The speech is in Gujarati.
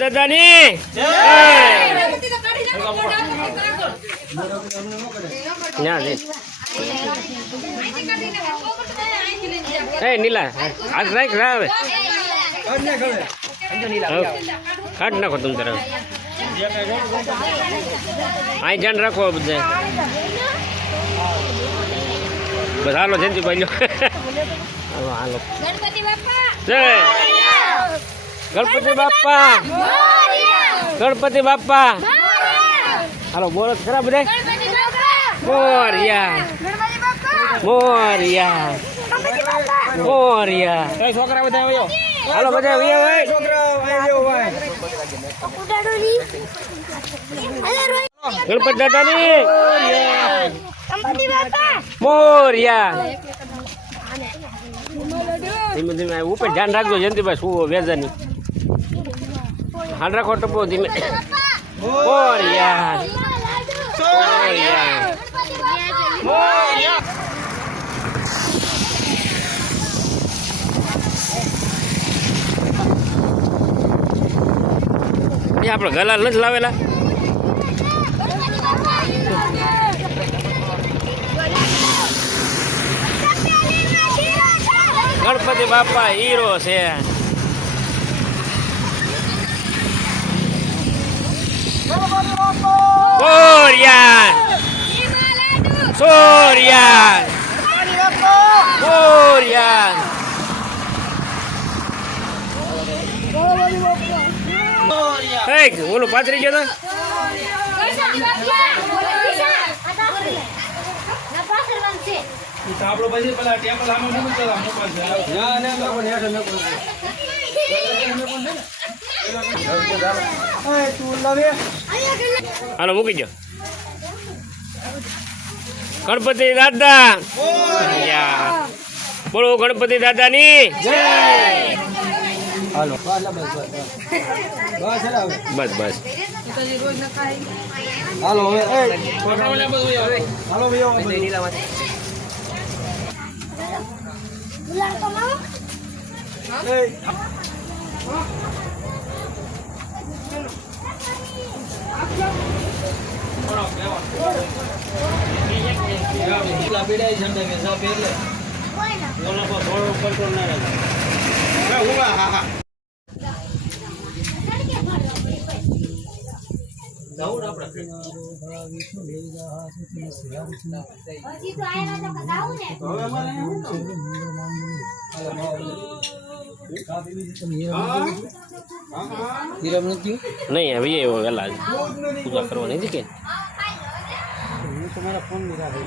દાદાની. જય. એ નીલા હાથ રાખ રા હવે. હવે કાઢ નાખો તમે તરફ અહીં ધ્યાન રાખો બધા. બસ હાલો જયંતિભાઈ હાલો હાલો ગણપતિ બાપા ગણપતિ બાપ્પા. ગણપતિ બાપ્પા. હાલો બોલો ખરા બધા? મોરિયા. મોરિયા. મોરિયા. કઈ છોકરા બધા આવ્યો? હાલો બધા વિયા ભાઈ છોકરા આવ્યો ભાઈ ઉડાડોલી અલે રોય ગણપતિ દાદાની? મોરિયા. ધીમે ધીમે ઉપર ધ્યાન રાખજો જયંતિભાઈ શું વેજાની. હાલ રાખો ટપો ધીમે. મોરિયા એ આપણે ગલાલ નથી લાવેલા? ગણપતિ બાપા હીરો છે. સોરિયા સોરિયા સોરિયા હે ઓલું પાથરી ગયો તો? આપણો પછી પેલા ટેબલ આમાં મૂકી દેલા મોબાઈલ છે ના ના ના પણ એ તું લવે હાલો, મૂકી દો ગણપતિ દાદા. બોલો, ગણપતિ દાદાની. ની બસ બસ. હાલો, હવે હાલો, ભાઈઓ બધું. પહેલે ઓલો પર થોડો કંટ્રોલ ના રહે હા ને હવે અમારે શું હીરમ નહીં હવે એવો વહેલા પૂજા કરવાની હતી કે હું તમારા ફોન લીધા રાખે